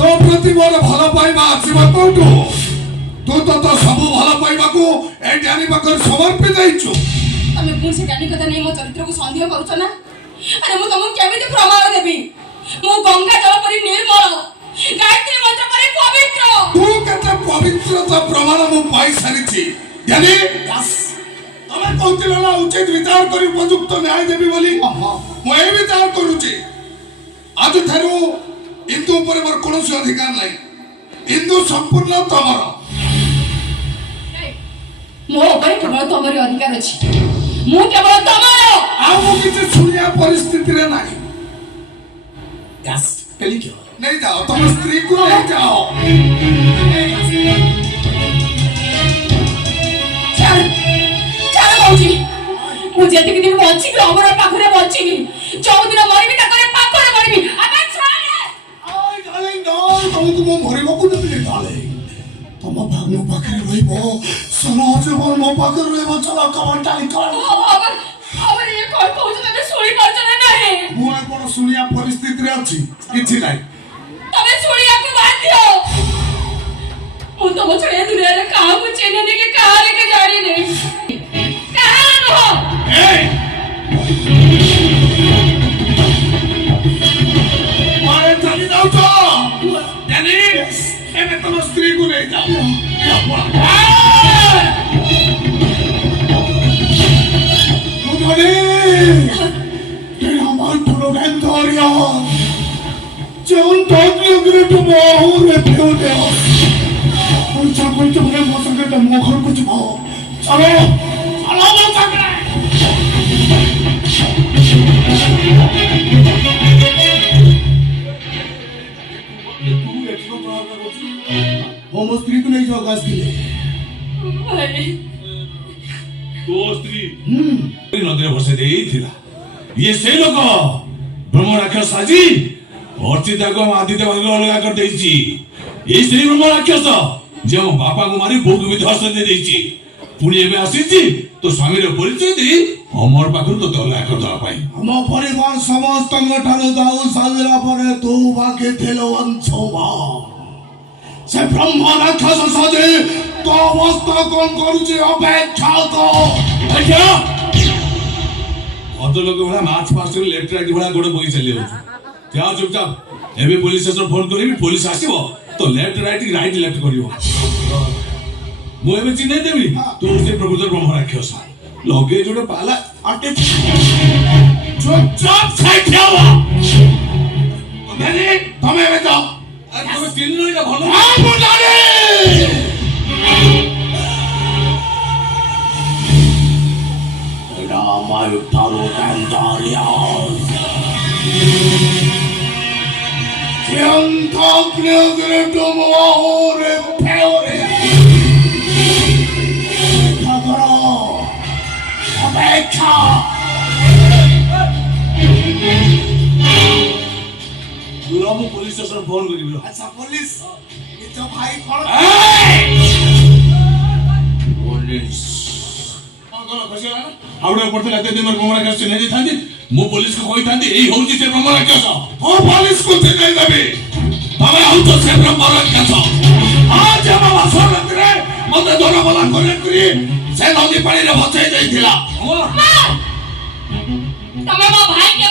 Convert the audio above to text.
तो प्रति मोर भल पाइबा आसीबा कोठु तू तो सब भल पाइबा को ए ज्ञानी पाकर समर्पित होइछु तमे कोन से ज्ञानी कथा नै मो चरित्र को संदेह करूछ ना अरे मु तुमको केमिति प्रमाण देबी मु गंगा जल परि निर्मल गायत्री मंत्र परि पवित्र तू कते पवित्रता प्रमाण मु पाई सारिछि ज्ञानी यस तमे कहतिला ना उचित विचार करी उपयुक्त न्याय देबी बोली मु ए विचार करूछि आज थारू हिंदू ऊपर मोर कोनोसी अधिकार नै हिंदू संपूर्ण तमर मो ऊपर केवल तमरी अधिकार अछि मु केवल तमर आ मु किछ सुनिया परिस्थिति रे नाही यस कली क्यों नहीं जाओ तुम स्त्री को नहीं जाओ चल चल मौजी मुझे तो दिन बच्ची भी अमर पाखरे बच्ची भी 14 दिन मरबी ताकरे पाखरे मरबी अबे छोड़ आई डार्लिंग डॉल तुमको मो मरिबो को देबी डार्लिंग तुम भाग मो पाखरे रहिबो समाज मो पाखरे रहिबो चलो कमन डार्लिंग कर अमर ये कौन पहुंच तने सोई करछ ना नहीं मु आ कोन सुनिया परिस्थिति रे अछि किछि नाही तमे छोड़िया को बात दियो मु तो छोड़े दुनिया रे कहां को चेने ने के कहां लेके जा रही नहीं कहां हो ए मारे चली जाओ तो यानी एमे तुम स्त्री को नहीं जाओ मुझे ये हमार प्रोगेंडोरिया जौन टोकली उगरे तो मोहर में पियो दे और चाकू तो मेरे मौसम के मोहर कुछ भाव चलो चलो वो चाकू वो स्त्री को नहीं जाओ गास के लिए तो स्त्री नदी में भसे देई थिला ये से लोक ब्रह्म राक्षस साजी अर्चिता को आदित्य भाग अलग कर देछि ए स्त्री ब्रह्म राक्षस जे मो बापा को मारी बोग भी धस दे देछि पुणी एबे आसीछि तो स्वामी रे परिचय दे हमर पाखर तो अलग कर दवा पाई हम परिवार समस्त ठानु दाऊ साजरा परे तू बाके थेलो अंछोबा से ब्रह्म राक्षस साजे तो अवस्था कौन करूछि अपेक्षा तो अच्छा अदर लोक भला मार्च पास रे लेफ्ट राइट भला गोड़ बगी चली जाउ जाओ चुपचाप एबे पुलिस स्टेशन फोन करिबी पुलिस आसीबो तो लेफ्ट राइट लेफ्ट करिवो मु एबे चिन्ह देबी तू से प्रभुतर ब्रह्म राक्षस लगे जोडे पाला आटे चुपचाप साइड जाओ नहीं तुम एबे जाओ तुम चिन्ह नहीं भलो हां बुलाने my fellow Cantarians. Siento grito mohore peore. Cagaro. Abecha. Ghulam police station phone करिबो अच्छा पुलिस ये तो भाई कौन पुलिस कौन खसिया ना आवडे पड़ते लगते दिन ब्रह्म राक्षस नहीं थांदी मु पुलिस को कहि थांदी एई होउची से ब्रह्म राक्षस ओ पुलिस को से नहीं देबी तमे आउ तो से ब्रह्म राक्षस आज हम वासरत रे मते दोना बला करे करी से नदी पानी रे बचाई देइथिला तमे मो भाई के